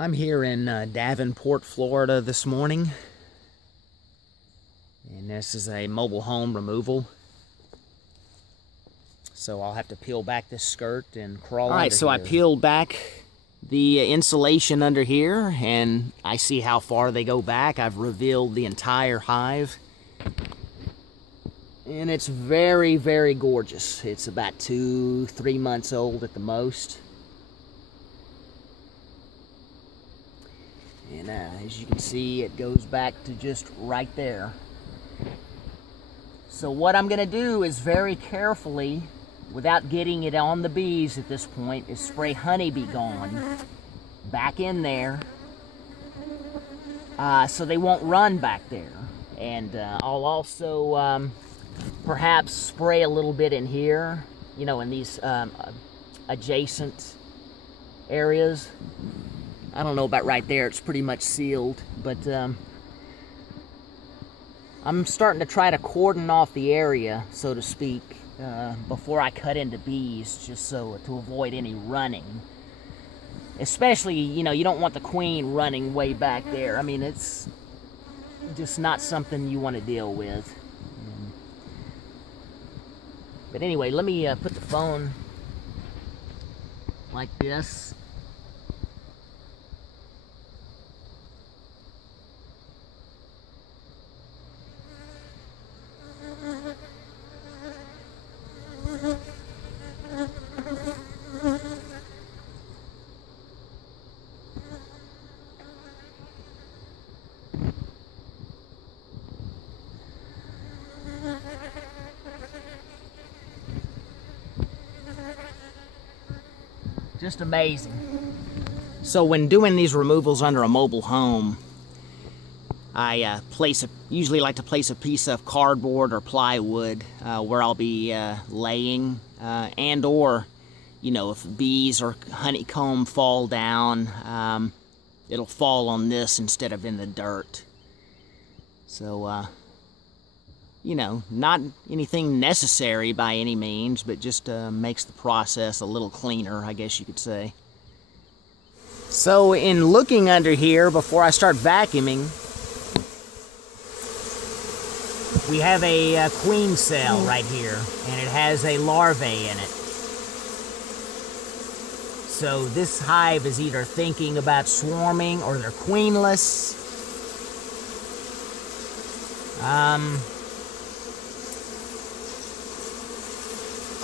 I'm here in Davenport, Florida this morning, and this is a mobile home removal. So I'll have to peel back this skirt and crawl under here. So I peeled back the insulation under here, and I see how far they go back. I've revealed the entire hive, and it's very, very gorgeous. It's about 2-3 months old at the most. And as you can see, it goes back to just right there. So what I'm going to do is very carefully, without getting it on the bees at this point, is spray Honeybee Gone back in there so they won't run back there. And I'll also perhaps spray a little bit in here, you know, in these adjacent areas. I don't know about right there, it's pretty much sealed, but I'm starting to try to cordon off the area, so to speak, before I cut into bees, just so to avoid any running. Especially, you know, you don't want the queen running way back there. I mean, it's just not something you want to deal with. But anyway, let me put the phone like this. Just amazing. So when doing these removals under a mobile home, I usually like to place a piece of cardboard or plywood where I'll be laying, and or, you know, if bees or honeycomb fall down, it'll fall on this instead of in the dirt. So, you know, not anything necessary by any means, but just makes the process a little cleaner, I guess you could say. So in looking under here before I start vacuuming, we have a queen cell right here, and it has a larvae in it. So this hive is either thinking about swarming or they're queenless.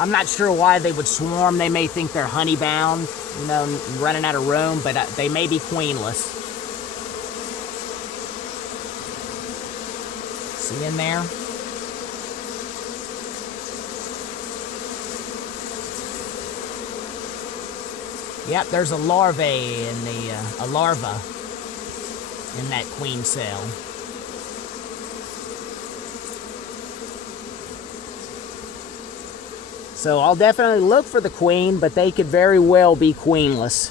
I'm not sure why they would swarm. They may think they're honey bound, you know, running out of room, but they may be queenless. See in there? Yep, there's a larvae in a larva in that queen cell. So I'll definitely look for the queen, but they could very well be queenless.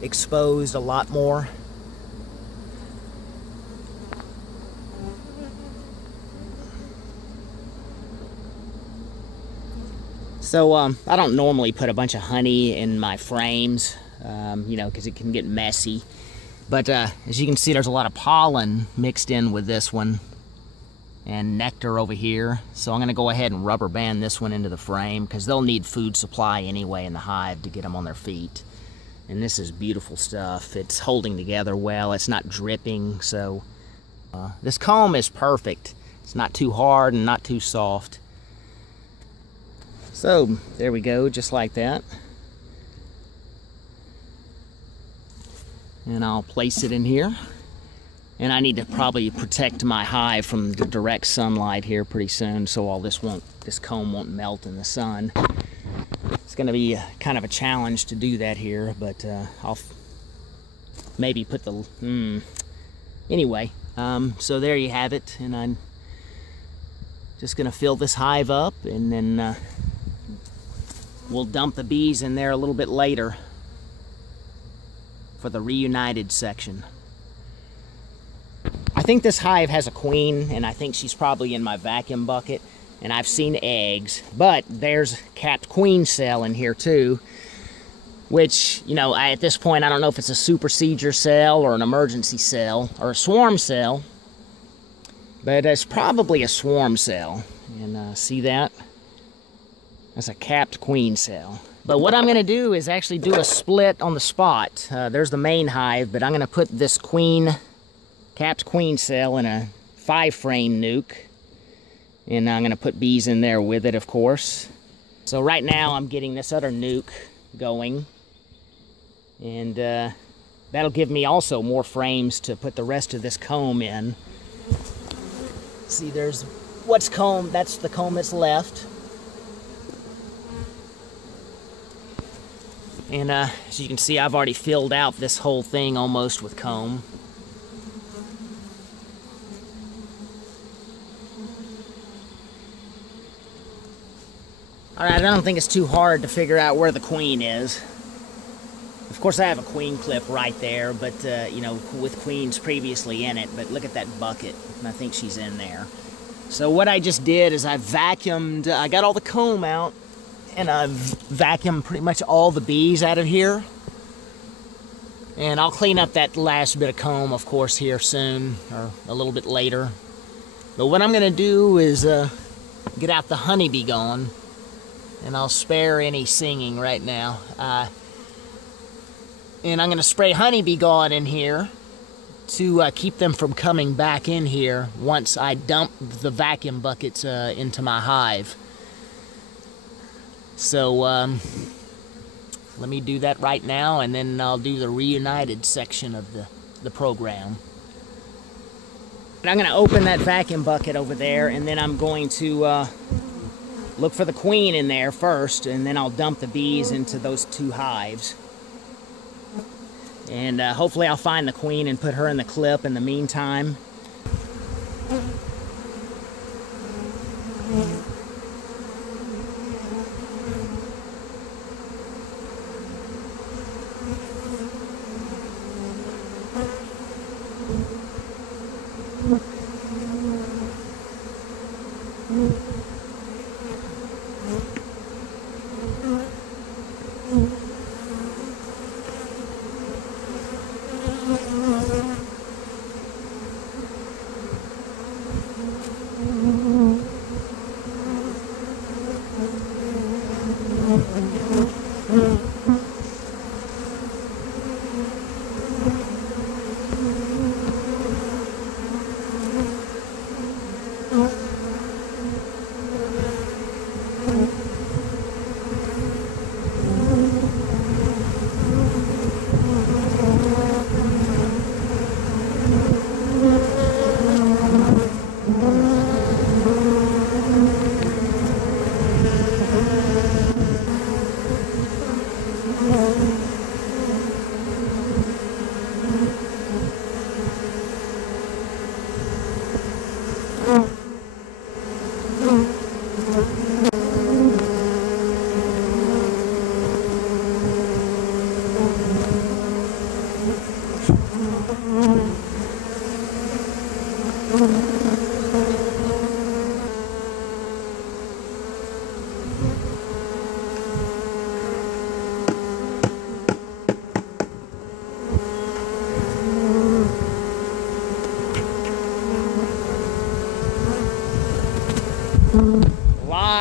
Exposed a lot more. So I don't normally put a bunch of honey in my frames, you know, because it can get messy. But as you can see, there's a lot of pollen mixed in with this one. and nectar over here. So I'm going to go ahead and rubber band this one into the frame because they'll need food supply anyway in the hive to get them on their feet. And this is beautiful stuff. It's holding together well. It's not dripping. So this comb is perfect. It's not too hard and not too soft. So there we go, just like that. And I'll place it in here. And I need to probably protect my hive from the direct sunlight here pretty soon, so all this comb won't melt in the sun. It's going to be kind of a challenge to do that here, but I'll maybe put the anyway. So there you have it, and I'm just going to fill this hive up, and then we'll dump the bees in there a little bit later for the reunited section. I think this hive has a queen, and I think she's probably in my vacuum bucket, and I've seen eggs, but there's capped queen cell in here too, which, you know, at this point I don't know if it's a supersedure cell or an emergency cell or a swarm cell, but it's probably a swarm cell. And see that? That's a capped queen cell. But what I'm going to do is actually do a split on the spot. There's the main hive, but I'm going to put this capped queen cell in a 5-frame nuke, and I'm going to put bees in there with it, of course. So right now I'm getting this other nuke going, and that'll give me also more frames to put the rest of this comb in. See, there's what's comb, that's the comb that's left. And as you can see, I've already filled out this whole thing almost with comb. Alright, I don't think it's too hard to figure out where the queen is. Of course, I have a queen clip right there, but, you know, with queens previously in it, but look at that bucket, and I think she's in there. So what I just did is I vacuumed, I got all the comb out, and I vacuumed pretty much all the bees out of here. And I'll clean up that last bit of comb, of course, here soon, or a little bit later. But what I'm going to do is get out the honeybee gone. And I'll spare any singing right now. And I'm going to spray honeybee gone in here to keep them from coming back in here once I dump the vacuum buckets into my hive. So let me do that right now, and then I'll do the reunited section of the program. And I'm going to open that vacuum bucket over there, and then I'm going to look for the queen in there first, and then I'll dump the bees into those 2 hives. And hopefully I'll find the queen and put her in the clip in the meantime.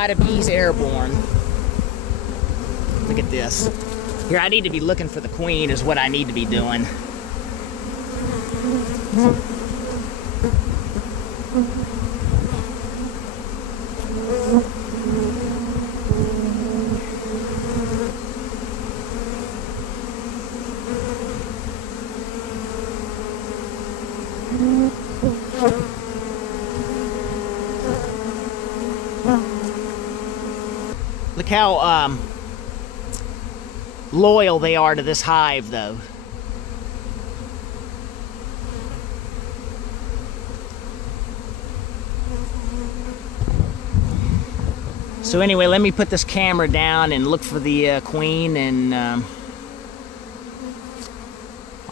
lot of bees airborne. Look at this. Here, I need to be looking for the queen is what I need to be doing. Look how loyal they are to this hive, though. So anyway, let me put this camera down and look for the queen, and I'll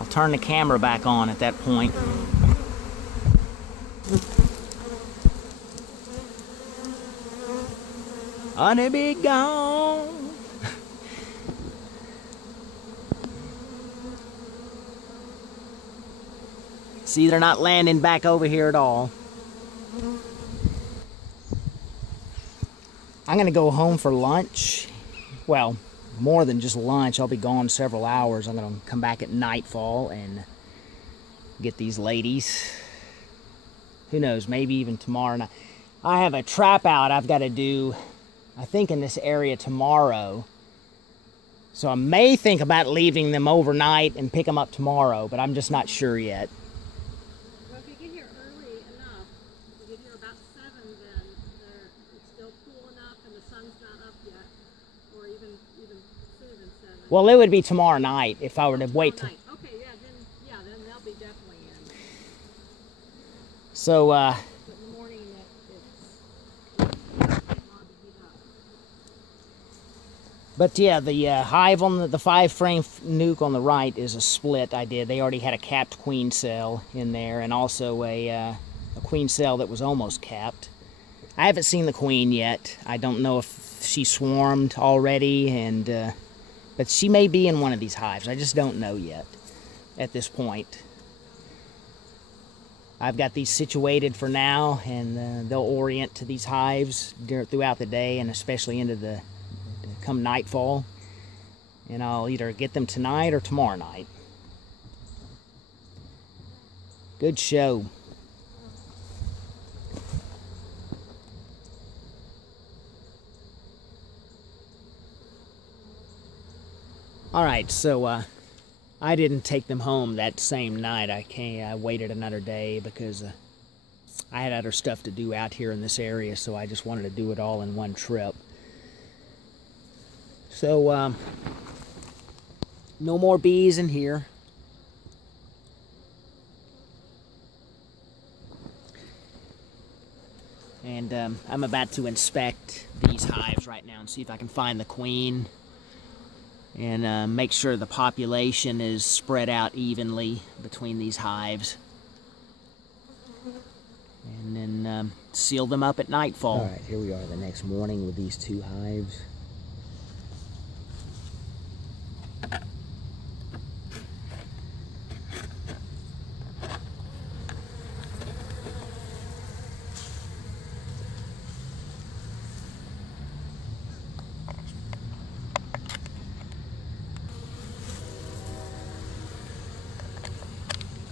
turn the camera back on at that point. Honeybee gone. See, they're not landing back over here at all. I'm gonna go home for lunch. Well, more than just lunch. I'll be gone several hours. I'm gonna come back at nightfall and get these ladies. Who knows, maybe even tomorrow night. I have a trap out I've got to do, I think, in this area tomorrow. So I may think about leaving them overnight and pick them up tomorrow, but I'm just not sure yet. Well, if you get here early enough, if you get here about 7, then it's still cool enough and the sun's not up yet, or even sooner than 7. Well, it would be tomorrow night if I were to wait till... Okay, then they'll be definitely in. So, But in the morning, it's but yeah, the hive on the 5-frame nuke on the right is a split I did. They already had a capped queen cell in there, and also a queen cell that was almost capped. I haven't seen the queen yet. I don't know if she swarmed already, and but she may be in one of these hives. I just don't know yet at this point. I've got these situated for now, and they'll orient to these hives throughout the day, and especially into the come nightfall, and I'll either get them tonight or tomorrow night. Good show. Alright, so I didn't take them home that same night. I waited another day because I had other stuff to do out here in this area, so I just wanted to do it all in one trip. So, no more bees in here. And I'm about to inspect these hives right now and see if I can find the queen, and make sure the population is spread out evenly between these hives. And then seal them up at nightfall. All right, here we are the next morning with these 2 hives.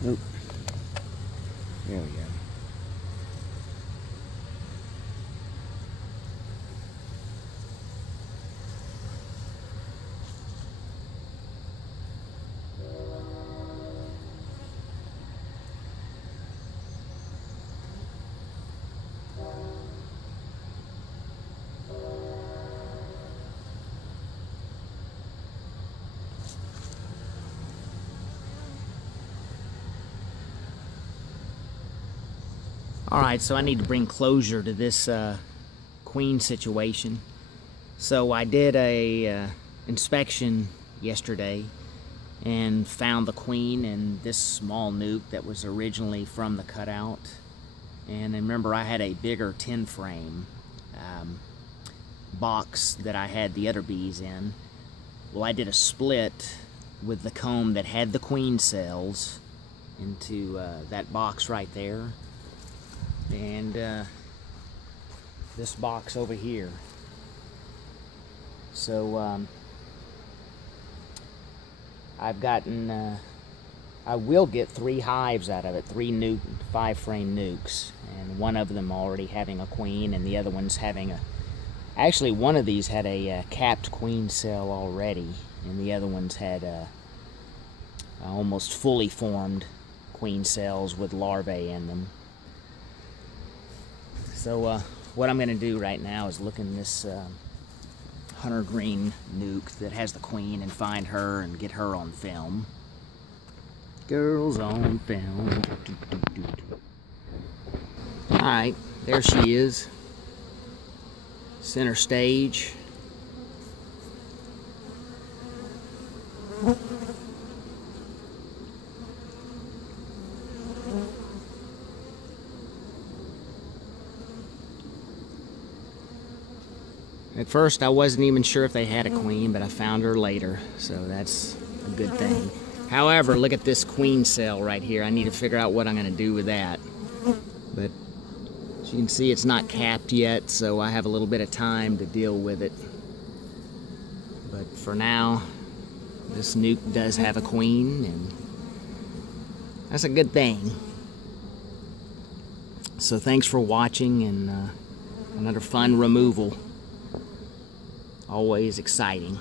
Oop. There we go. Alright, so I need to bring closure to this queen situation. So I did a inspection yesterday and found the queen in this small nuke that was originally from the cutout. And remember, I had a bigger 10-frame box that I had the other bees in. Well, I did a split with the comb that had the queen cells into that box right there, and this box over here. So I've gotten, I will get 3 hives out of it, 3 5-frame nukes, and one of them already having a queen, and the other one's having a, actually one of these had a capped queen cell already, and the other ones had almost fully formed queen cells with larvae in them. So what I'm going to do right now is look in this hunter green nuke that has the queen and find her and get her on film. Girls on film. Alright, there she is. Center stage. At first I wasn't even sure if they had a queen, but I found her later, so that's a good thing. However, look at this queen cell right here. I need to figure out what I'm going to do with that. But as you can see, it's not capped yet, so I have a little bit of time to deal with it. But for now, this nuke does have a queen, and that's a good thing. So thanks for watching, and another fun removal. Always exciting.